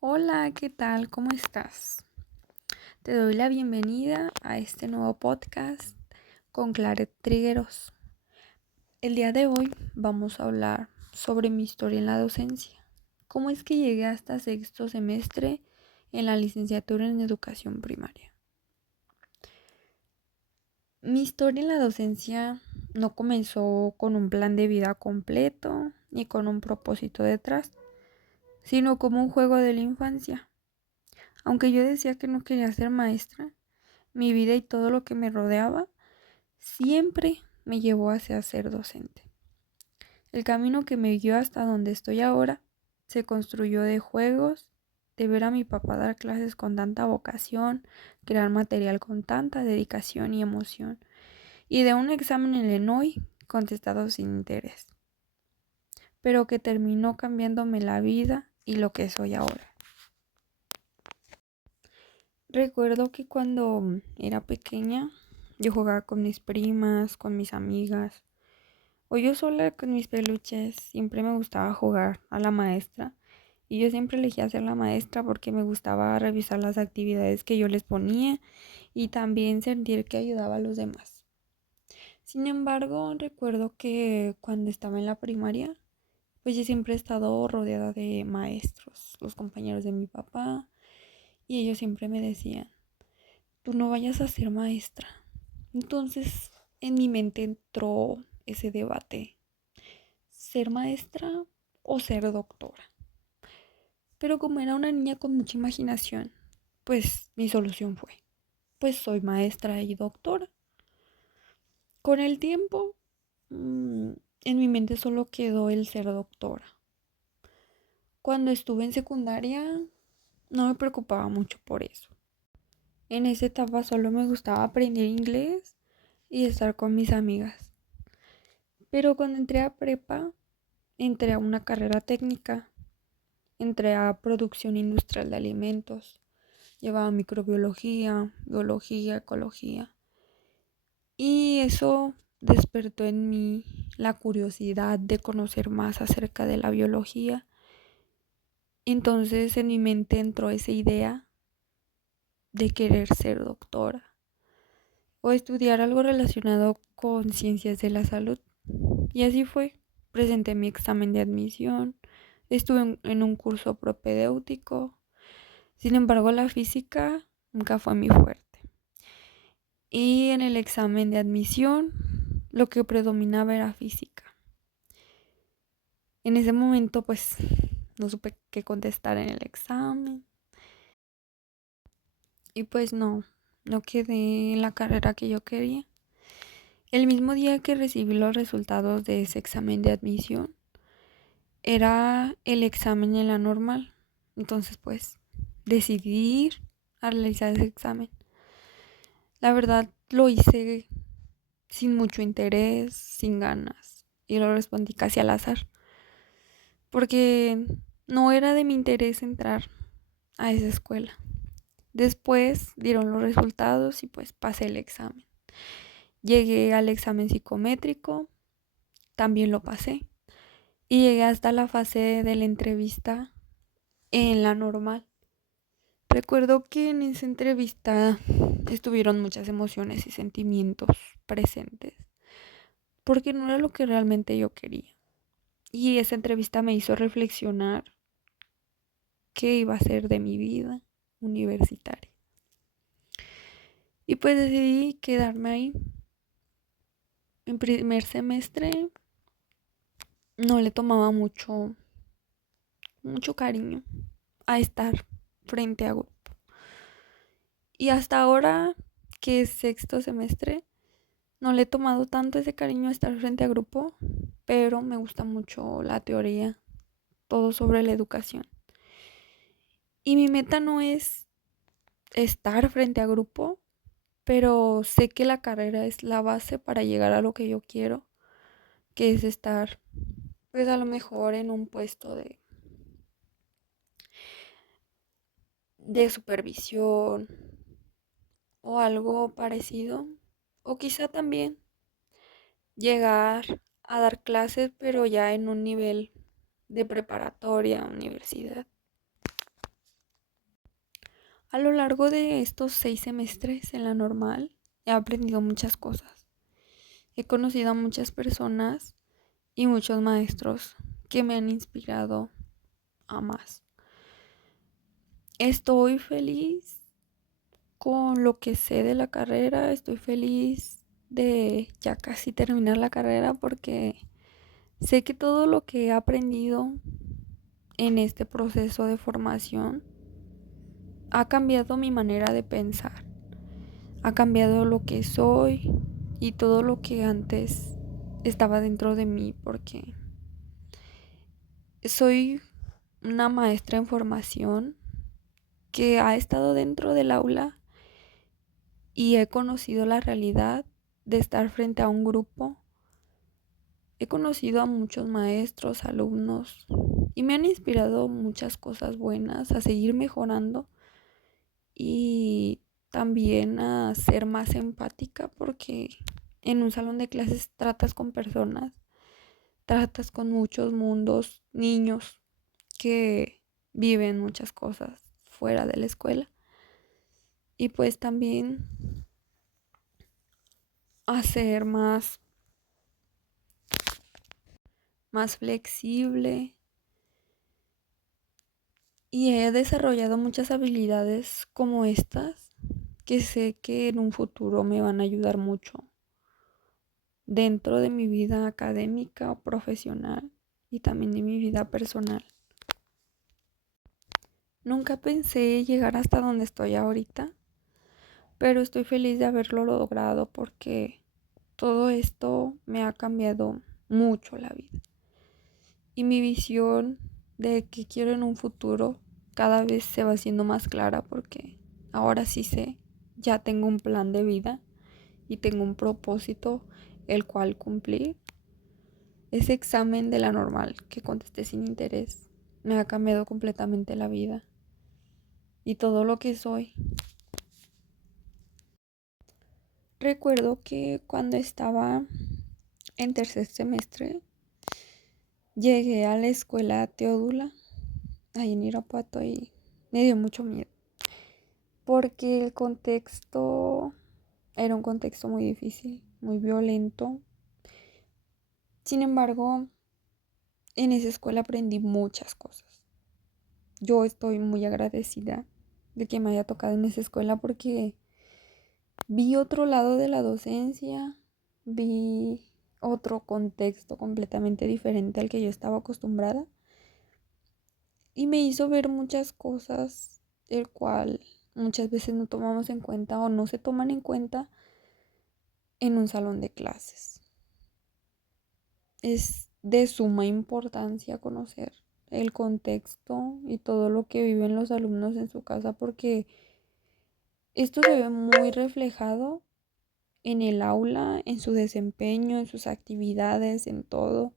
Hola, ¿qué tal? ¿Cómo estás? Te doy la bienvenida a este nuevo podcast con Claret Trigueros. El día de hoy vamos a hablar sobre mi historia en la docencia. ¿Cómo es que llegué hasta sexto semestre en la licenciatura en educación primaria? Mi historia en la docencia no comenzó con un plan de vida completo ni con un propósito detrás, sino como un juego de la infancia. Aunque yo decía que no quería ser maestra, mi vida y todo lo que me rodeaba siempre me llevó hacia ser docente. El camino que me guió hasta donde estoy ahora se construyó de juegos, de ver a mi papá dar clases con tanta vocación, crear material con tanta dedicación y emoción, y de un examen en el ENOI contestado sin interés, pero que terminó cambiándome la vida y lo que soy ahora. Recuerdo que cuando era pequeña yo jugaba con mis primas, con mis amigas, o yo sola con mis peluches. Siempre me gustaba jugar a la maestra y yo siempre elegía ser la maestra porque me gustaba revisar las actividades que yo les ponía y también sentir que ayudaba a los demás. Sin embargo, recuerdo que cuando estaba en la primaria, pues yo siempre he estado rodeada de maestros, los compañeros de mi papá, y ellos siempre me decían: tú no vayas a ser maestra. Entonces en mi mente entró ese debate: ¿ser maestra o ser doctora? Pero como era una niña con mucha imaginación, pues mi solución fue: pues soy maestra y doctora. Con el tiempo, en mi mente solo quedó el ser doctora. Cuando estuve en secundaria, no me preocupaba mucho por eso. En esa etapa solo me gustaba aprender inglés y estar con mis amigas. Pero cuando entré a prepa, entré a una carrera técnica, entré a producción industrial de alimentos, llevaba microbiología, biología, ecología. Y eso despertó en mí la curiosidad de conocer más acerca de la biología. Entonces en mi mente entró esa idea de querer ser doctora o estudiar algo relacionado con ciencias de la salud. Y así fue. Presenté mi examen de admisión, estuve en un curso propedéutico. Sin embargo, la física nunca fue mi fuerte. Y en el examen de admisión, lo que predominaba era física. En ese momento, pues, no supe qué contestar en el examen. Y pues no quedé en la carrera que yo quería. El mismo día que recibí los resultados de ese examen de admisión, era el examen en la normal. Entonces, pues, decidí ir a realizar ese examen. La verdad, lo hice sin mucho interés, sin ganas, y lo respondí casi al azar, porque no era de mi interés entrar a esa escuela. Después dieron los resultados y pues pasé el examen. Llegué al examen psicométrico, también lo pasé, y llegué hasta la fase de la entrevista en la normal. Recuerdo que en esa entrevista estuvieron muchas emociones y sentimientos presentes, porque no era lo que realmente yo quería. Y esa entrevista me hizo reflexionar qué iba a ser de mi vida universitaria. Y pues decidí quedarme ahí. En primer semestre no le tomaba mucho cariño a estar frente a grupo. Y hasta ahora, que es sexto semestre, no le he tomado tanto ese cariño a estar frente a grupo, pero me gusta mucho la teoría, todo sobre la educación. Y mi meta no es estar frente a grupo, pero sé que la carrera es la base para llegar a lo que yo quiero, que es estar, pues a lo mejor en un puesto de supervisión o algo parecido, o quizá también llegar a dar clases, pero ya en un nivel de preparatoria, universidad. A lo largo de estos 6 semestres en la normal, he aprendido muchas cosas. He conocido a muchas personas y muchos maestros que me han inspirado a más. Estoy feliz con lo que sé de la carrera, estoy feliz de ya casi terminar la carrera porque sé que todo lo que he aprendido en este proceso de formación ha cambiado mi manera de pensar, ha cambiado lo que soy y todo lo que antes estaba dentro de mí, porque soy una maestra en formación que ha estado dentro del aula y he conocido la realidad de estar frente a un grupo. He conocido a muchos maestros, alumnos y me han inspirado muchas cosas buenas a seguir mejorando y también a ser más empática, porque en un salón de clases tratas con personas, tratas con muchos mundos, niños que viven muchas cosas fuera de la escuela, y pues también a ser más flexible, y he desarrollado muchas habilidades como estas que sé que en un futuro me van a ayudar mucho dentro de mi vida académica o profesional y también de mi vida personal. Nunca pensé llegar hasta donde estoy ahorita, pero estoy feliz de haberlo logrado porque todo esto me ha cambiado mucho la vida. Y mi visión de qué quiero en un futuro cada vez se va haciendo más clara, porque ahora sí sé, ya tengo un plan de vida y tengo un propósito el cual cumplir. Ese examen de la normal que contesté sin interés me ha cambiado completamente la vida y todo lo que soy. Recuerdo que cuando estaba en tercer semestre llegué a la escuela Teodula, ahí en Irapuato, y me dio mucho miedo porque el contexto era un contexto muy difícil, muy violento. Sin embargo, en esa escuela aprendí muchas cosas. Yo estoy muy agradecida de que me haya tocado en esa escuela porque vi otro lado de la docencia, vi otro contexto completamente diferente al que yo estaba acostumbrada y me hizo ver muchas cosas el cual muchas veces no tomamos en cuenta o no se toman en cuenta en un salón de clases. Es de suma importancia conocer el contexto y todo lo que viven los alumnos en su casa, porque esto se ve muy reflejado en el aula, en su desempeño, en sus actividades, en todo.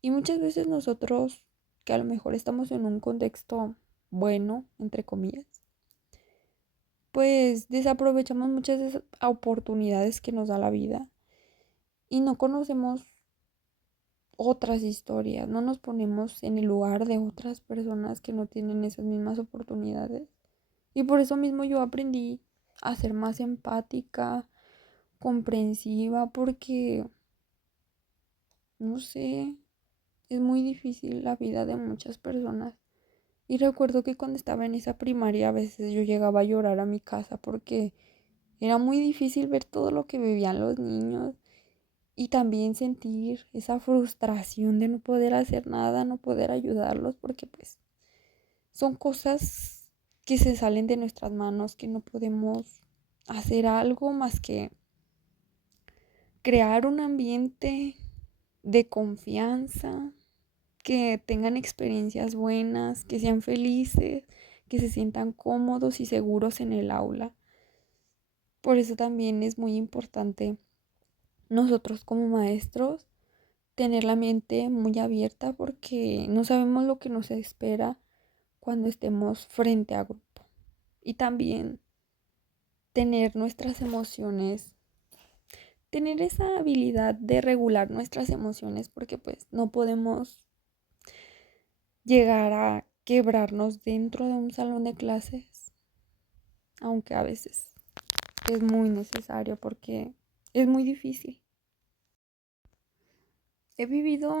Y muchas veces nosotros, que a lo mejor estamos en un contexto bueno, entre comillas, pues desaprovechamos muchas de esas oportunidades que nos da la vida y no conocemos otras historias, no nos ponemos en el lugar de otras personas que no tienen esas mismas oportunidades. Y por eso mismo yo aprendí a ser más empática, comprensiva, porque, no sé, es muy difícil la vida de muchas personas. Y recuerdo que cuando estaba en esa primaria a veces yo llegaba a llorar a mi casa porque era muy difícil ver todo lo que vivían los niños y también sentir esa frustración de no poder hacer nada, no poder ayudarlos, porque pues son cosas que se salen de nuestras manos, que no podemos hacer algo más que crear un ambiente de confianza, que tengan experiencias buenas, que sean felices, que se sientan cómodos y seguros en el aula. Por eso también es muy importante nosotros como maestros tener la mente muy abierta, porque no sabemos lo que nos espera cuando estemos frente a grupo. Y también tener nuestras emociones, tener esa habilidad de regular nuestras emociones, porque pues no podemos llegar a quebrarnos dentro de un salón de clases aunque a veces es muy necesario porque es muy difícil. He vivido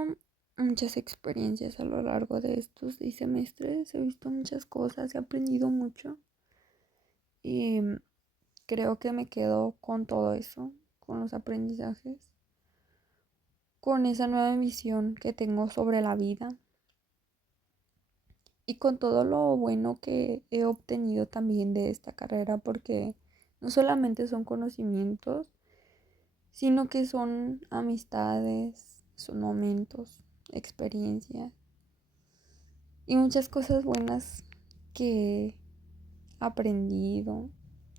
muchas experiencias a lo largo de estos 6 semestres, he visto muchas cosas, he aprendido mucho y creo que me quedo con todo eso, con los aprendizajes, con esa nueva visión que tengo sobre la vida y con todo lo bueno que he obtenido también de esta carrera, porque no solamente son conocimientos, sino que son amistades, son momentos, experiencias y muchas cosas buenas que he aprendido,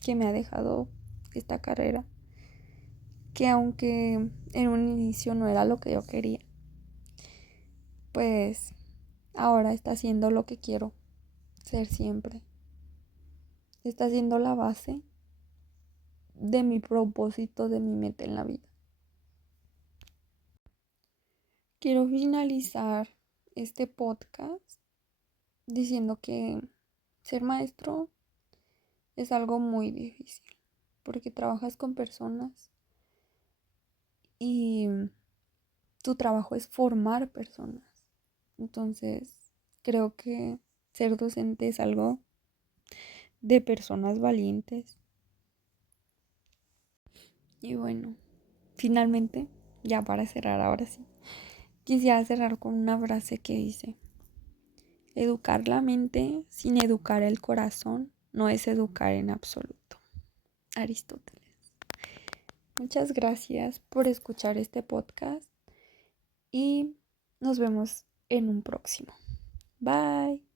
que me ha dejado esta carrera, que aunque en un inicio no era lo que yo quería, pues ahora está siendo lo que quiero ser siempre. Está siendo la base de mi propósito, de mi meta en la vida. Quiero finalizar este podcast diciendo que ser maestro es algo muy difícil porque trabajas con personas y tu trabajo es formar personas. Entonces, creo que ser docente es algo de personas valientes. Y bueno, finalmente, ya para cerrar ahora sí, quisiera cerrar con una frase que dice: educar la mente sin educar el corazón no es educar en absoluto. Aristóteles. Muchas gracias por escuchar este podcast y nos vemos en un próximo. Bye.